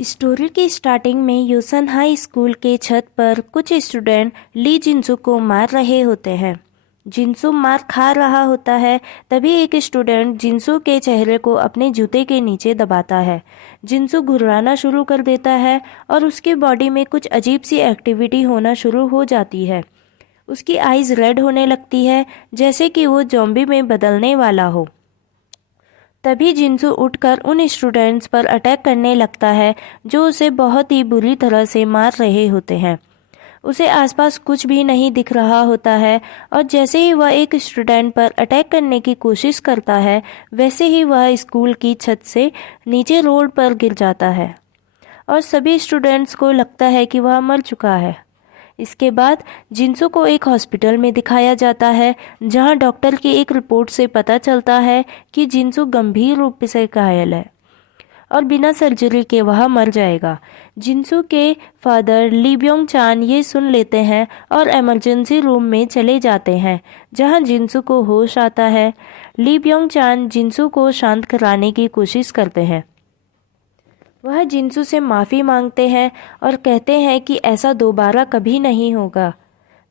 Story की starting में यूसन high school के छत पर कुछ स्टूडेंट ली जिनसू को मार रहे होते हैं। जिनसू मार खा रहा होता है, तभी एक स्टूडेंट जिनसू के चेहरे को अपने जूते के नीचे दबाता है। जिनसू घुर्राना शुरू कर देता है और उसकी बॉडी में कुछ अजीब सी एक्टिविटी होना शुरू हो जाती है। उसकी आइज़ रेड होने लगती है, जैसे कि वो ज़ॉम्बी में बदलने वाला हो। तभी जिनसू उठकर उन स्टूडेंट्स पर अटैक करने लगता है जो उसे बहुत ही बुरी तरह से मार रहे होते हैं। उसे आसपास कुछ भी नहीं दिख रहा होता है और जैसे ही वह एक स्टूडेंट पर अटैक करने की कोशिश करता है, वैसे ही वह स्कूल की छत से नीचे रोड पर गिर जाता है और सभी स्टूडेंट्स को लगता है कि वह मर चुका है। इसके बाद जिनसू को एक हॉस्पिटल में दिखाया जाता है, जहां डॉक्टर की एक रिपोर्ट से पता चलता है कि जिनसू गंभीर रूप से घायल है और बिना सर्जरी के वह मर जाएगा। जिनसू के फादर ली ब्योंग चान ये सुन लेते हैं और इमरजेंसी रूम में चले जाते हैं, जहां जिनसू को होश आता है। ली ब्योंग चान जिनसू को शांत कराने की कोशिश करते हैं। वह जिनसू से माफ़ी मांगते हैं और कहते हैं कि ऐसा दोबारा कभी नहीं होगा।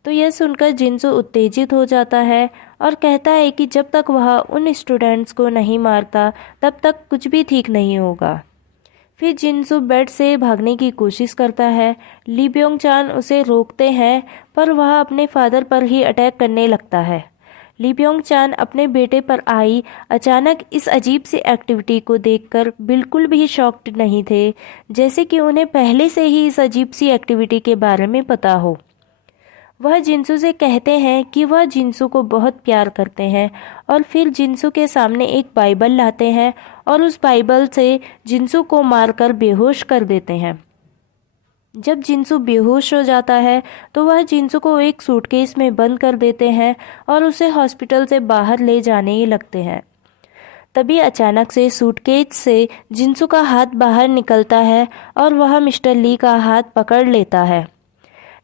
तो यह सुनकर जिनसू उत्तेजित हो जाता है और कहता है कि जब तक वह उन स्टूडेंट्स को नहीं मारता, तब तक कुछ भी ठीक नहीं होगा। फिर जिनसू बेड से भागने की कोशिश करता है। ली ब्योंग चान उसे रोकते हैं, पर वह अपने फादर पर ही अटैक करने लगता है। ली ब्योंग चान अपने बेटे पर आई अचानक इस अजीब सी एक्टिविटी को देखकर बिल्कुल भी शॉक्ड नहीं थे, जैसे कि उन्हें पहले से ही इस अजीब सी एक्टिविटी के बारे में पता हो। वह जिनसू से कहते हैं कि वह जिनसू को बहुत प्यार करते हैं और फिर जिनसू के सामने एक बाइबल लाते हैं और उस बाइबल से जिनसू को मारकर बेहोश कर देते हैं। जब जिनसू बेहोश हो जाता है तो वह जिनसू को एक सूटकेस में बंद कर देते हैं और उसे हॉस्पिटल से बाहर ले जाने लगते हैं। तभी अचानक से सूटकेस से जिनसू का हाथ बाहर निकलता है और वह मिस्टर ली का हाथ पकड़ लेता है।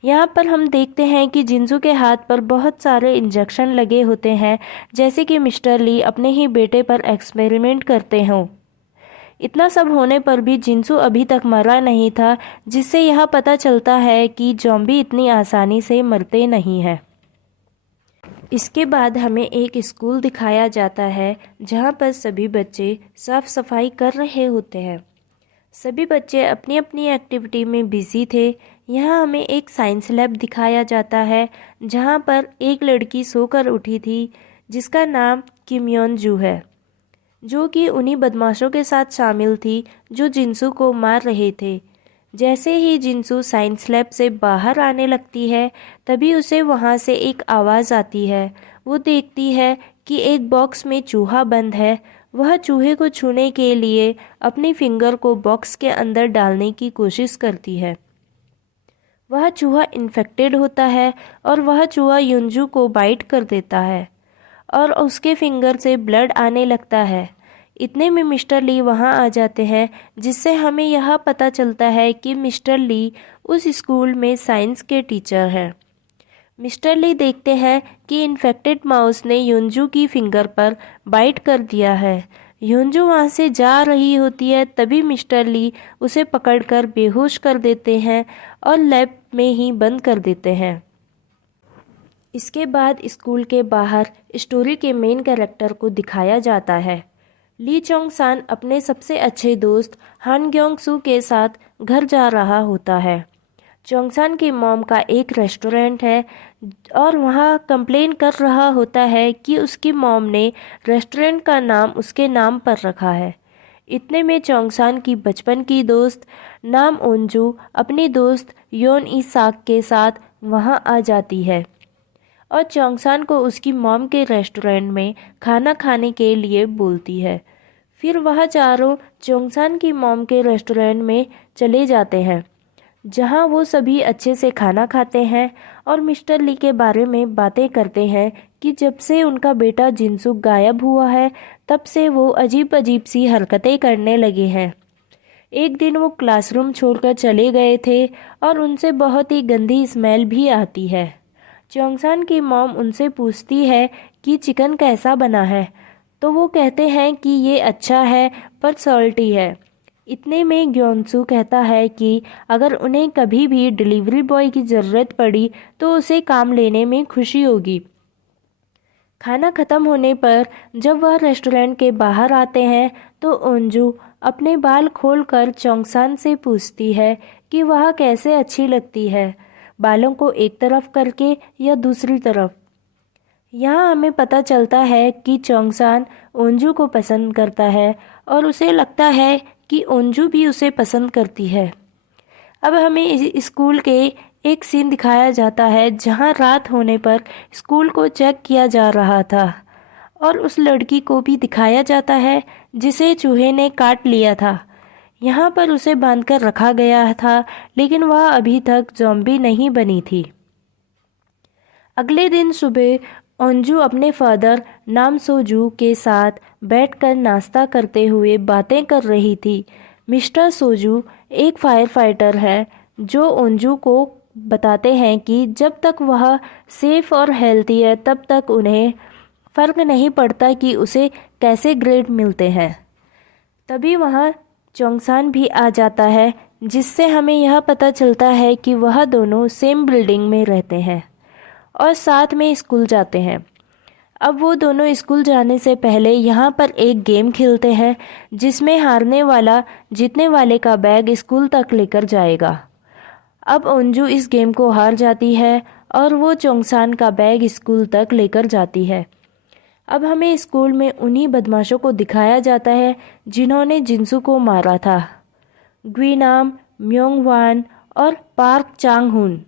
यहाँ पर हम देखते हैं कि जिनसू के हाथ पर बहुत सारे इंजेक्शन लगे होते हैं, जैसे कि मिस्टर ली अपने ही बेटे पर एक्सपेरिमेंट करते हों। इतना सब होने पर भी जिनसू अभी तक मरा नहीं था, जिससे यह पता चलता है कि ज़ॉम्बी इतनी आसानी से मरते नहीं हैं। इसके बाद हमें एक स्कूल दिखाया जाता है, जहाँ पर सभी बच्चे साफ सफाई कर रहे होते हैं। सभी बच्चे अपनी अपनी एक्टिविटी में बिजी थे। यहाँ हमें एक साइंस लैब दिखाया जाता है, जहाँ पर एक लड़की सोकर उठी थी, जिसका नाम किम योन जू है, जो कि उन्हीं बदमाशों के साथ शामिल थी जो जिनसू को मार रहे थे। जैसे ही जिनसू साइंस लैब से बाहर आने लगती है, तभी उसे वहाँ से एक आवाज़ आती है। वो देखती है कि एक बॉक्स में चूहा बंद है। वह चूहे को छूने के लिए अपनी फिंगर को बॉक्स के अंदर डालने की कोशिश करती है। वह चूहा इन्फेक्टेड होता है और वह चूहा युनजू को बाइट कर देता है और उसके फिंगर से ब्लड आने लगता है। इतने में मिस्टर ली वहाँ आ जाते हैं, जिससे हमें यह पता चलता है कि मिस्टर ली उस स्कूल में साइंस के टीचर हैं। मिस्टर ली देखते हैं कि इन्फेक्टेड माउस ने युनजू की फिंगर पर बाइट कर दिया है। युनजू वहाँ से जा रही होती है, तभी मिस्टर ली उसे पकड़कर बेहोश कर देते हैं और लैब में ही बंद कर देते हैं। इसके बाद स्कूल के बाहर स्टोरी के मेन कैरेक्टर को दिखाया जाता है। ली चोंग सान अपने सबसे अच्छे दोस्त हान ग्योंग सू के साथ घर जा रहा होता है। चोंगसान की मॉम का एक रेस्टोरेंट है और वहाँ कंप्लेन कर रहा होता है कि उसकी मॉम ने रेस्टोरेंट का नाम उसके नाम पर रखा है। इतने में चोंगसान की बचपन की दोस्त नाम ओंजू अपनी दोस्त योन ई साक के साथ वहाँ आ जाती है और चोंगसान को उसकी मॉम के रेस्टोरेंट में खाना खाने के लिए बोलती है। फिर वह चारों चोंगसान की मॉम के रेस्टोरेंट में चले जाते हैं, जहां वो सभी अच्छे से खाना खाते हैं और मिस्टर ली के बारे में बातें करते हैं कि जब से उनका बेटा जिनसू गायब हुआ है, तब से वो अजीब अजीब सी हरकतें करने लगे हैं। एक दिन वो क्लासरूम छोड़कर चले गए थे और उनसे बहुत ही गंदी स्मेल भी आती है। चोंगसान की मॉम उनसे पूछती है कि चिकन कैसा बना है, तो वो कहते हैं कि ये अच्छा है पर सॉल्टी है। इतने में ग्योन्सू कहता है कि अगर उन्हें कभी भी डिलीवरी बॉय की ज़रूरत पड़ी तो उसे काम लेने में खुशी होगी। खाना ख़त्म होने पर जब वह रेस्टोरेंट के बाहर आते हैं तो ओंजू अपने बाल खोलकर चोंगसान से पूछती है कि वह कैसे अच्छी लगती है, बालों को एक तरफ करके या दूसरी तरफ। यहाँ हमें पता चलता है कि चोंगसान ओंजू को पसंद करता है और उसे लगता है कि ओंजू भी उसे पसंद करती है। अब हमें स्कूल के एक सीन दिखाया जाता है जहाँ रात होने पर स्कूल को चेक किया जा रहा था और उस लड़की को भी दिखाया जाता है जिसे चूहे ने काट लिया था। यहाँ पर उसे बांधकर रखा गया था लेकिन वह अभी तक ज़ॉम्बी नहीं बनी थी। अगले दिन सुबह ओंजू अपने फादर नाम सोजू के साथ बैठकर नाश्ता करते हुए बातें कर रही थी। मिस्टर सोजू एक फायर फाइटर है जो ओंजू को बताते हैं कि जब तक वह सेफ और हेल्थी है तब तक उन्हें फ़र्क नहीं पड़ता कि उसे कैसे ग्रेड मिलते हैं। तभी वहाँ चोंगसान भी आ जाता है जिससे हमें यह पता चलता है कि वह दोनों सेम बिल्डिंग में रहते हैं और साथ में स्कूल जाते हैं। अब वो दोनों स्कूल जाने से पहले यहाँ पर एक गेम खेलते हैं जिसमें हारने वाला जीतने वाले का बैग स्कूल तक लेकर जाएगा। अब ओंजू इस गेम को हार जाती है और वो चोंगसान का बैग स्कूल तक लेकर जाती है। अब हमें स्कूल में उन्हीं बदमाशों को दिखाया जाता है जिन्होंने जिन्सू को मारा था, ग्वीनाम, म्योंगवान और पार्क चांग-हुन।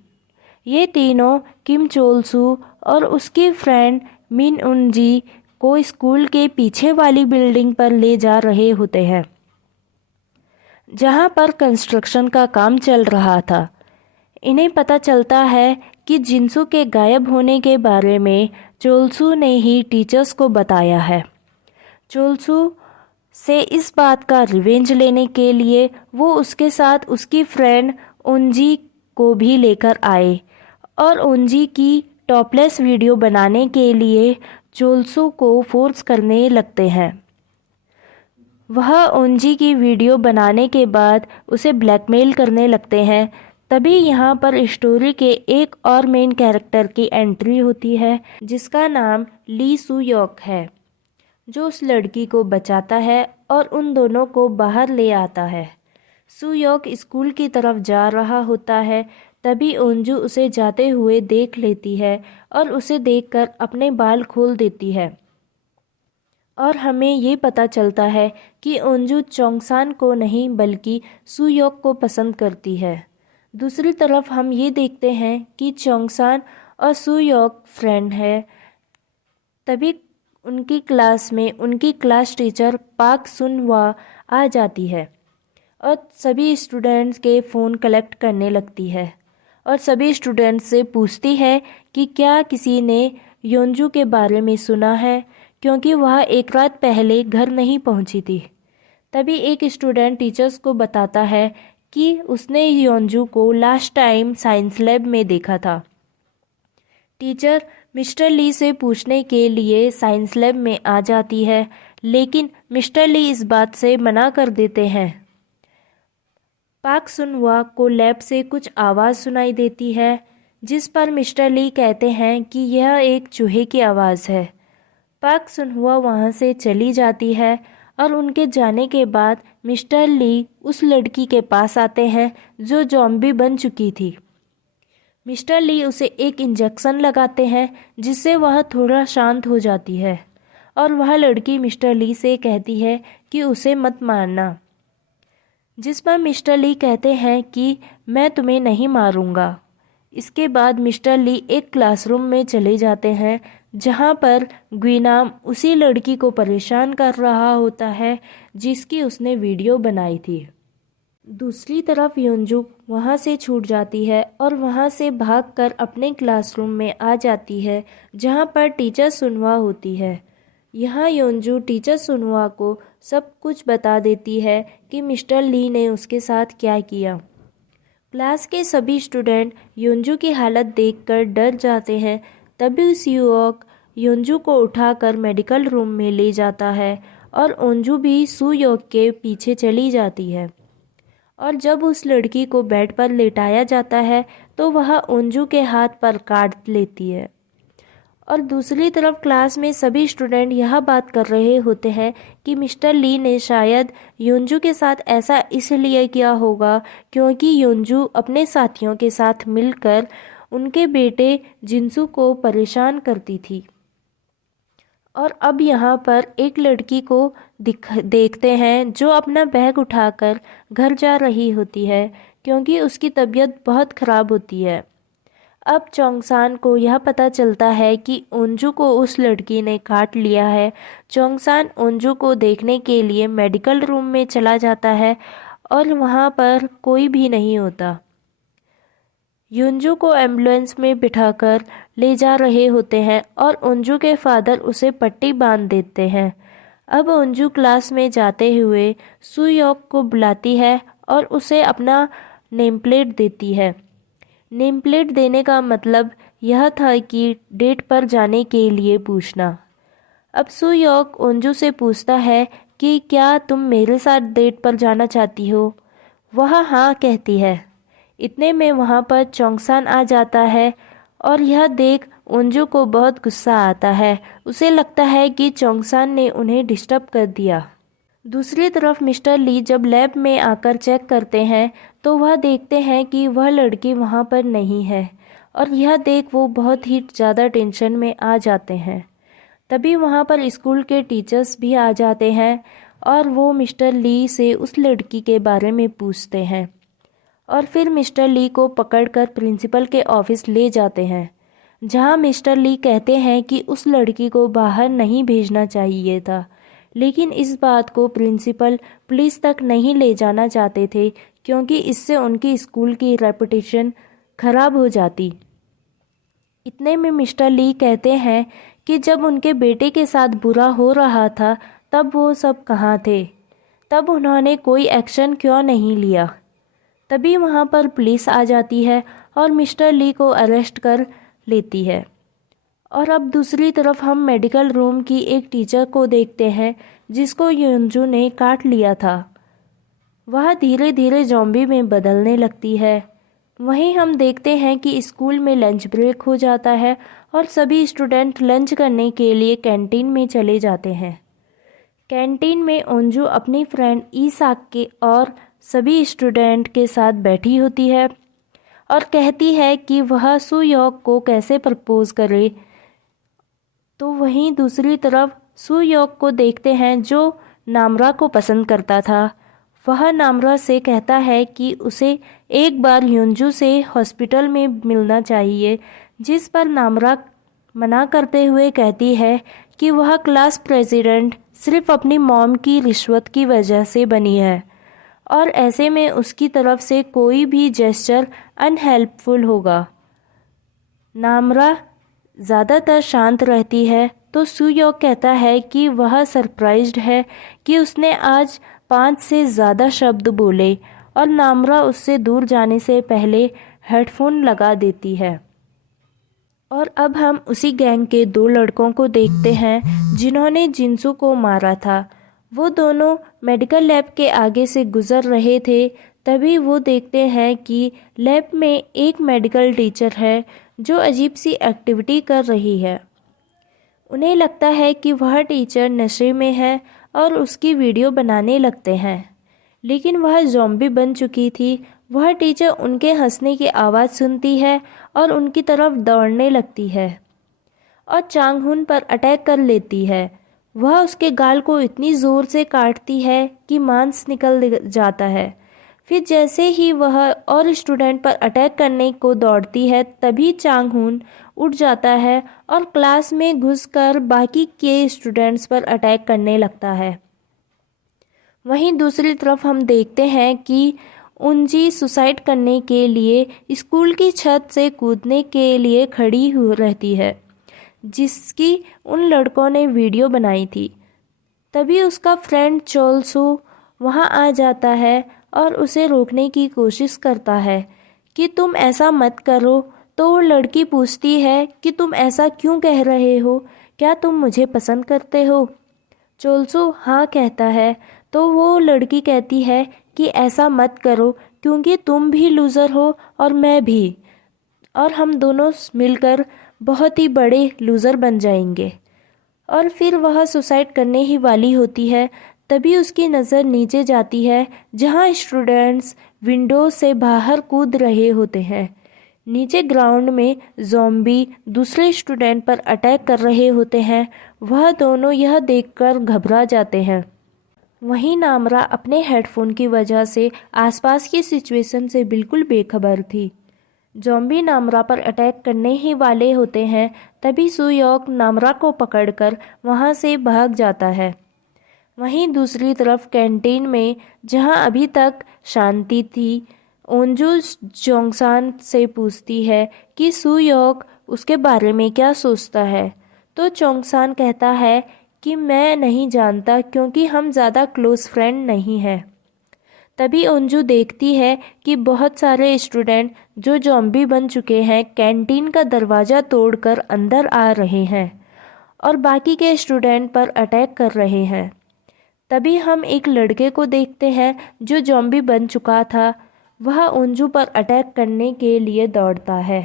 ये तीनों किम चोल-सू और उसकी फ्रेंड मिन उन-जी को स्कूल के पीछे वाली बिल्डिंग पर ले जा रहे होते हैं जहां पर कंस्ट्रक्शन का काम चल रहा था। इन्हें पता चलता है कि जिन्सू के गायब होने के बारे में चोल-सू ने ही टीचर्स को बताया है। चोल-सू से इस बात का रिवेंज लेने के लिए वो उसके साथ उसकी फ्रेंड उन-जी को भी लेकर आए और उन-जी की टॉपलेस वीडियो बनाने के लिए चोल-सू को फोर्स करने लगते हैं। वह उन-जी की वीडियो बनाने के बाद उसे ब्लैकमेल करने लगते हैं। तभी यहाँ पर स्टोरी के एक और मेन कैरेक्टर की एंट्री होती है जिसका नाम ली सू योक है, जो उस लड़की को बचाता है और उन दोनों को बाहर ले आता है। सू योक स्कूल की तरफ जा रहा होता है तभी ओंजू उसे जाते हुए देख लेती है और उसे देखकर अपने बाल खोल देती है और हमें ये पता चलता है कि ओंजू चोंगसान को नहीं बल्कि सू योक को पसंद करती है। दूसरी तरफ हम ये देखते हैं कि चोंगसान और सू योक फ्रेंड है। तभी उनकी क्लास में उनकी क्लास टीचर पार्क सुन वा आ जाती है और सभी स्टूडेंट्स के फ़ोन कलेक्ट करने लगती है और सभी स्टूडेंट्स से पूछती है कि क्या किसी ने योंजू के बारे में सुना है, क्योंकि वह एक रात पहले घर नहीं पहुंची थी। तभी एक स्टूडेंट टीचर्स को बताता है कि उसने योंजू को लास्ट टाइम साइंस लैब में देखा था। टीचर मिस्टर ली से पूछने के लिए साइंस लैब में आ जाती है लेकिन मिस्टर ली इस बात से मना कर देते हैं। पार्क सुनवा को लैब से कुछ आवाज़ सुनाई देती है जिस पर मिस्टर ली कहते हैं कि यह एक चूहे की आवाज़ है। पार्क सुनहुआ वहाँ से चली जाती है और उनके जाने के बाद मिस्टर ली उस लड़की के पास आते हैं जो ज़ॉम्बी बन चुकी थी। मिस्टर ली उसे एक इंजेक्शन लगाते हैं जिससे वह थोड़ा शांत हो जाती है और वह लड़की मिस्टर ली से कहती है कि उसे मत मारना, जिस पर मिस्टर ली कहते हैं कि मैं तुम्हें नहीं मारूंगा। इसके बाद मिस्टर ली एक क्लासरूम में चले जाते हैं जहां पर ग्वीनाम उसी लड़की को परेशान कर रहा होता है जिसकी उसने वीडियो बनाई थी। दूसरी तरफ योंजू वहां से छूट जाती है और वहां से भागकर अपने क्लासरूम में आ जाती है जहां पर टीचर सुनवा होती है। यहाँ योंजू टीचर सुनवा को सब कुछ बता देती है कि मिस्टर ली ने उसके साथ क्या किया। क्लास के सभी स्टूडेंट योंजू की हालत देखकर डर जाते हैं। तभी स्यूओक योंजू को उठाकर मेडिकल रूम में ले जाता है और ओंजू भी सुयोग के पीछे चली जाती है। और जब उस लड़की को बेड पर लेटाया जाता है तो वह ओंजू के हाथ पर काट लेती है। और दूसरी तरफ क्लास में सभी स्टूडेंट यह बात कर रहे होते हैं कि मिस्टर ली ने शायद योंजू के साथ ऐसा इसलिए किया होगा क्योंकि योंजू अपने साथियों के साथ मिलकर उनके बेटे जिनसू को परेशान करती थी। और अब यहाँ पर एक लड़की को देखते हैं जो अपना बैग उठाकर घर जा रही होती है क्योंकि उसकी तबीयत बहुत ख़राब होती है। अब चोंगसान को यह पता चलता है कि ओंजू को उस लड़की ने काट लिया है। चोंगसान ओंजू को देखने के लिए मेडिकल रूम में चला जाता है और वहाँ पर कोई भी नहीं होता। योंजू को एम्बुलेंस में बिठाकर ले जा रहे होते हैं और ओंजू के फादर उसे पट्टी बांध देते हैं। अब ओंजू क्लास में जाते हुए सुयोक को बुलाती है और उसे अपना नेम प्लेट देती है। नेम प्लेट देने का मतलब यह था कि डेट पर जाने के लिए पूछना। अब सुयोक ओंजू से पूछता है कि क्या तुम मेरे साथ डेट पर जाना चाहती हो। वह हाँ कहती है। इतने में वहाँ पर चोंगसान आ जाता है और यह देख ओंजू को बहुत गुस्सा आता है। उसे लगता है कि चोंगसान ने उन्हें डिस्टर्ब कर दिया। दूसरी तरफ मिस्टर ली जब लैब में आकर चेक करते हैं तो वह देखते हैं कि वह लड़की वहाँ पर नहीं है और यह देख वो बहुत ही ज़्यादा टेंशन में आ जाते हैं। तभी वहाँ पर स्कूल के टीचर्स भी आ जाते हैं और वो मिस्टर ली से उस लड़की के बारे में पूछते हैं और फिर मिस्टर ली को पकड़कर प्रिंसिपल के ऑफिस ले जाते हैं, जहाँ मिस्टर ली कहते हैं कि उस लड़की को बाहर नहीं भेजना चाहिए था, लेकिन इस बात को प्रिंसिपल पुलिस तक नहीं ले जाना चाहते थे क्योंकि इससे उनकी स्कूल की रेपुटेशन खराब हो जाती। इतने में मिस्टर ली कहते हैं कि जब उनके बेटे के साथ बुरा हो रहा था तब वो सब कहाँ थे, तब उन्होंने कोई एक्शन क्यों नहीं लिया। तभी वहाँ पर पुलिस आ जाती है और मिस्टर ली को अरेस्ट कर लेती है। और अब दूसरी तरफ हम मेडिकल रूम की एक टीचर को देखते हैं जिसको योंजू ने काट लिया था। वह धीरे धीरे ज़ॉम्बी में बदलने लगती है। वहीं हम देखते हैं कि स्कूल में लंच ब्रेक हो जाता है और सभी स्टूडेंट लंच करने के लिए कैंटीन में चले जाते हैं। कैंटीन में ओंजू अपनी फ्रेंड ईसाक के और सभी स्टूडेंट के साथ बैठी होती है और कहती है कि वह सुयोक को कैसे प्रपोज करे। तो वहीं दूसरी तरफ सुयोक को देखते हैं जो नामरा को पसंद करता था। वह नामरा से कहता है कि उसे एक बार योंजू से हॉस्पिटल में मिलना चाहिए, जिस पर नामरा मना करते हुए कहती है कि वह क्लास प्रेसिडेंट सिर्फ अपनी मॉम की रिश्वत की वजह से बनी है और ऐसे में उसकी तरफ से कोई भी जेस्चर अनहेल्पफुल होगा। नामरा ज़्यादातर शांत रहती है तो सुयोक कहता है कि वह सरप्राइज्ड है कि उसने आज 5 से ज़्यादा शब्द बोले और नामरा उससे दूर जाने से पहले हेडफोन लगा देती है। और अब हम उसी गैंग के 2 लड़कों को देखते हैं जिन्होंने जिनसू को मारा था। वो दोनों मेडिकल लैब के आगे से गुजर रहे थे। तभी वो देखते हैं कि लैब में एक मेडिकल टीचर है जो अजीब सी एक्टिविटी कर रही है। उन्हें लगता है कि वह टीचर नशे में है और उसकी वीडियो बनाने लगते हैं, लेकिन वह ज़ॉम्बी बन चुकी थी। वह टीचर उनके हंसने की आवाज़ सुनती है और उनकी तरफ दौड़ने लगती है और चांगहुन पर अटैक कर लेती है। वह उसके गाल को इतनी ज़ोर से काटती है कि मांस निकल जाता है। फिर जैसे ही वह और स्टूडेंट पर अटैक करने को दौड़ती है तभी चांगहुन उठ जाता है और क्लास में घुसकर बाकी के स्टूडेंट्स पर अटैक करने लगता है। वहीं दूसरी तरफ हम देखते हैं कि उंजी सुसाइड करने के लिए स्कूल की छत से कूदने के लिए खड़ी हो रहती है, जिसकी उन लड़कों ने वीडियो बनाई थी। तभी उसका फ्रेंड चोलसू वहाँ आ जाता है और उसे रोकने की कोशिश करता है कि तुम ऐसा मत करो। तो वो लड़की पूछती है कि तुम ऐसा क्यों कह रहे हो, क्या तुम मुझे पसंद करते हो। चोलसू हाँ कहता है तो वो लड़की कहती है कि ऐसा मत करो क्योंकि तुम भी लूज़र हो और मैं भी, और हम दोनों मिलकर बहुत ही बड़े लूज़र बन जाएंगे। और फिर वह सुसाइड करने ही वाली होती है। तभी उसकी नज़र नीचे जाती है जहाँ स्टूडेंट्स विंडो से बाहर कूद रहे होते हैं। नीचे ग्राउंड में ज़ॉम्बी दूसरे स्टूडेंट पर अटैक कर रहे होते हैं। वह दोनों यह देखकर घबरा जाते हैं। वहीं नामरा अपने हेडफोन की वजह से आसपास की सिचुएशन से बिल्कुल बेखबर थी। ज़ॉम्बी नामरा पर अटैक करने ही वाले होते हैं। तभी सुयोक नामरा को पकड़कर वहां से भाग जाता है। वहीं दूसरी तरफ कैंटीन में जहां अभी तक शांति थी, ओंजू जोंगसान से पूछती है कि सुयोक उसके बारे में क्या सोचता है। तो चोंगसान कहता है कि मैं नहीं जानता क्योंकि हम ज़्यादा क्लोज फ्रेंड नहीं हैं। तभी अंजू देखती है कि बहुत सारे स्टूडेंट जो ज़ॉम्बी बन चुके हैं कैंटीन का दरवाज़ा तोड़कर अंदर आ रहे हैं और बाकी के स्टूडेंट पर अटैक कर रहे हैं। तभी हम एक लड़के को देखते हैं जो ज़ॉम्बी बन चुका था। वह अंजू पर अटैक करने के लिए दौड़ता है।